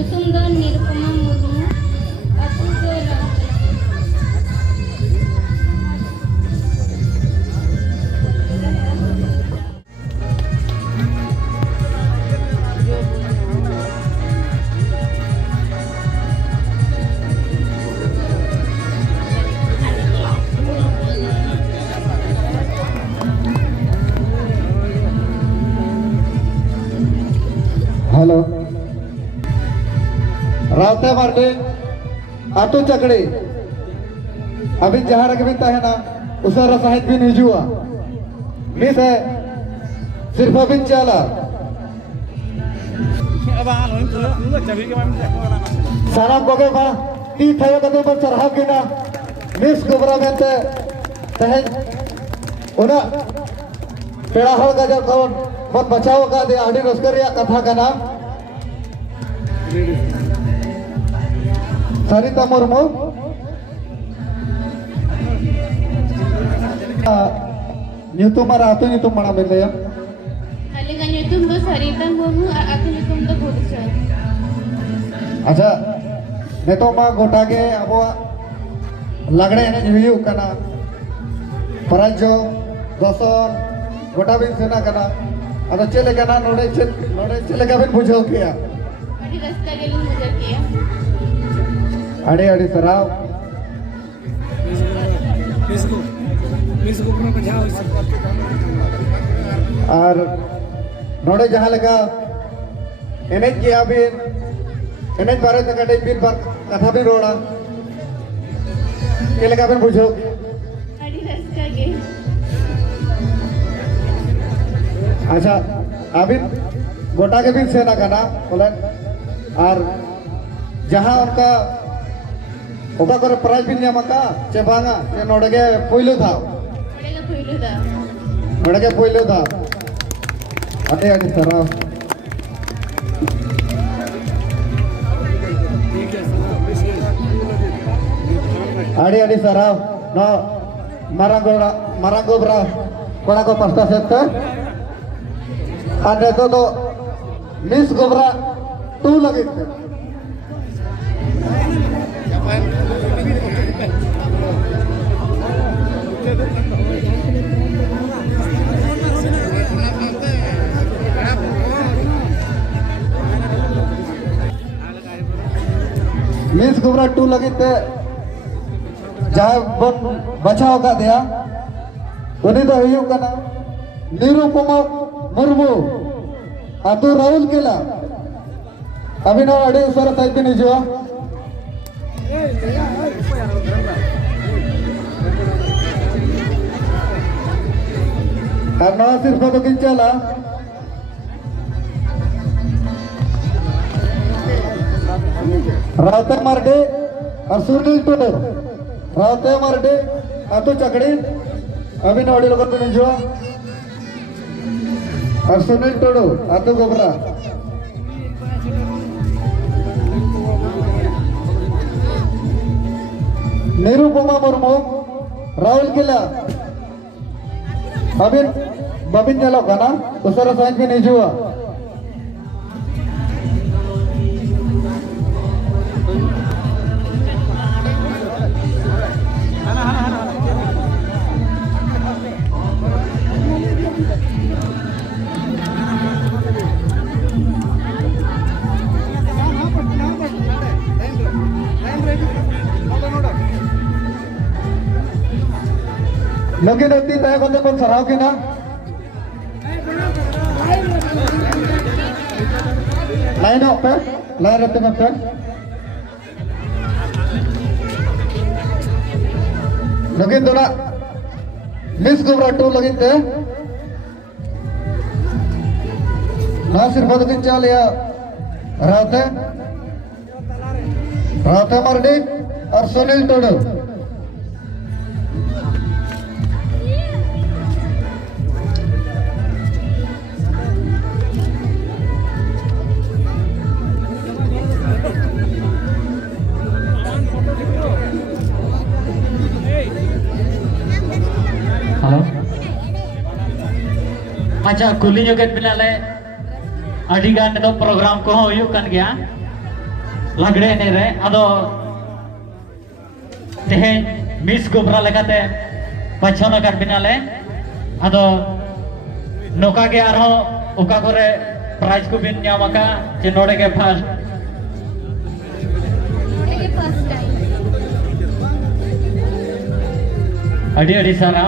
nyutum do Nirupama Murmu atu do hello रावते मार्टे आटो चकड़े अभी जहाँ रख भी ना उसरा साहित्य भी नहीं जुआ मिस है सिर्फ अभी चला सारा कोगे बा ती थायो कदे पर चढ़ाव की ना मिस गोबरा में तहन उना पेड़ा हो का जब कौन बहुत बचाव का दे आड़ी रोस्कर या कथा का नाम सरिता Murmu nyutum ara atu nyutum mana benda ya Alika nyutum do Sarita Murmu atu nyutum do Bursa acha neto ma gota ge abo lagde ene huyu kana parajo doson gota bin sena kana ada chele kana node chele ka bin bujhau kiya adi raska gelin mujar kiya ade sarav और नोड़े जहाँ लगा एनेज किया भी एनेज बारे में कटे बिन बार कथा भी रोड़ा ये लगा बिन बुझो adi raska ge अच्छा अभी गोटा के भी सेना का ना बोले और जहाँ उनका ओका करे प्राइज भी नियम का चेबांगा ये नोड़े के पोइलो था नोड़े के पोइलो था अरे सराव अड़ी सराव no marango bra कोड़ा को पस्ता सेते अरे तो मिस गोबरा तू लगे मिस गोबरा टू लगी ते जहाँ बन बचाव का दिया उन्हीं तो हुई का ना निरुपमा मुर्मू आतु राहुल केला अभी ना अड़े सर टाइप नहीं जो और ना सिर्फ तो किन चला रावते मार्डे और सुनील टोडर रावते मार्डे आतु चकड़ी अभी ना अड़ी लोगों को नहीं जो और सुनील टोडो आतु गोबरा निरुपमा मुर्मू राहुल किला अभी बबिन चलो का ना उसरा साइंस भी नहीं जुआ लगे नती तय बंदे पर सराव की ना लाइन अप पे लाइन रहते में पे लगे तो ना मिस गोबरा टू लगे थे ना सिर्फ तो चाल या राते मर्डी और सुनील टोडो अच्छा कुली जोगेट बिना ले अड़ी गान तो प्रोग्राम को हो यू कन गया लागड़े एने रे आदो तेहे मिस गोबरा लेकाते पछन कर बिनाले आदो नोका के आरो ओका करे प्राइज को बिन न्यामका जे नोडे के फर्स्ट फर्स्ट टाइम अड़ी अड़ी सारा